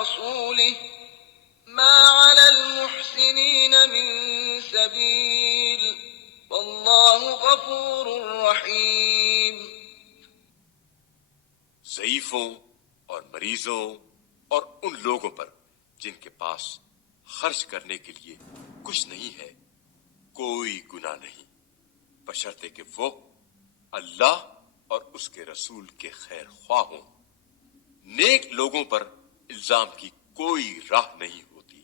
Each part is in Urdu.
ورسوله ما على المحسنين من سبيل والله غفور رحيم. ضعیفوں اور مریضوں اور ان لوگوں پر جن کے پاس خرچ کرنے کے لیے کچھ نہیں ہے کوئی گناہ نہیں، بشرطے کہ وہ اللہ اور اس کے رسول کے خیر خواہ ہوں۔ نیک لوگوں پر الزام کی کوئی راہ نہیں ہوتی،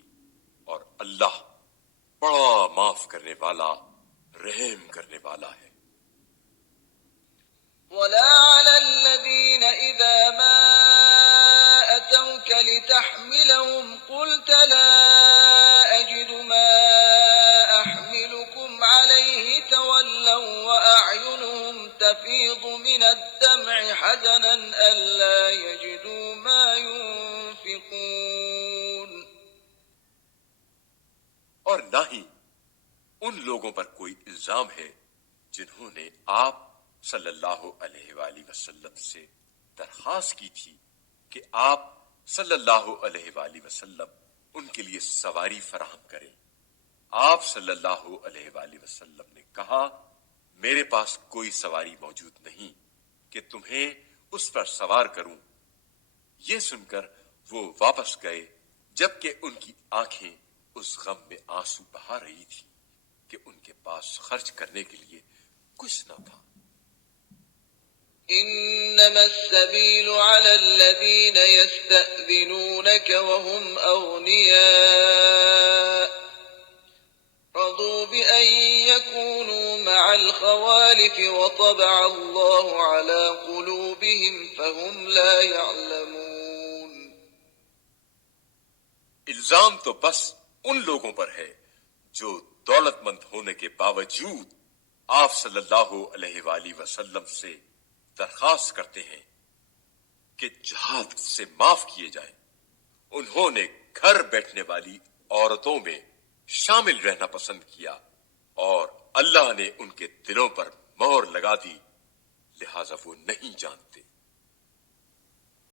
اور اللہ بڑا معاف کرنے والا، رحم کرنے والا ہے۔ ولا على الذين إذا ما أتوك لتحملهم قلت لا أجد ما أحملكم عليه تولوا وأعينهم تفيض من الدمع حزنا ألا يجدوا ما ينفقون. اور نہ ہی ان لوگوں پر کوئی الزام ہے جنہوں نے آپ صلی اللہ علیہ وآلہ وسلم سے درخواست کی تھی کہ آپ صلی اللہ علیہ وآلہ وسلم ان کے لیے سواری فراہم کریں۔ آپ صلی اللہ علیہ وآلہ وسلم نے کہا میرے پاس کوئی سواری موجود نہیں کہ تمہیں اس پر سوار کروں۔ یہ سن کر وہ واپس گئے جبکہ ان کی آنکھیں اس غم میں آنسو بہا رہی تھی کہ ان کے پاس خرچ کرنے کے لیے کچھ نہ تھا۔ إنما السبيل على الذين يستأذنونك وهم أغنياء رضوا بأن يكونوا مع الخوالف وطبع الله على قلوبهم فهم لا يعلمون. الزام تو بس ان لوگوں پر ہے جو دولت مند ہونے کے باوجود آپ صلی اللہ علیہ وآلہ وسلم سے درخواست کرتے ہیں کہ جہاد سے معاف کیے جائیں۔ انہوں نے گھر بیٹھنے والی عورتوں میں شامل رہنا پسند کیا اور اللہ نے ان کے دلوں پر مہر لگا دی، لہذا وہ نہیں جانتے۔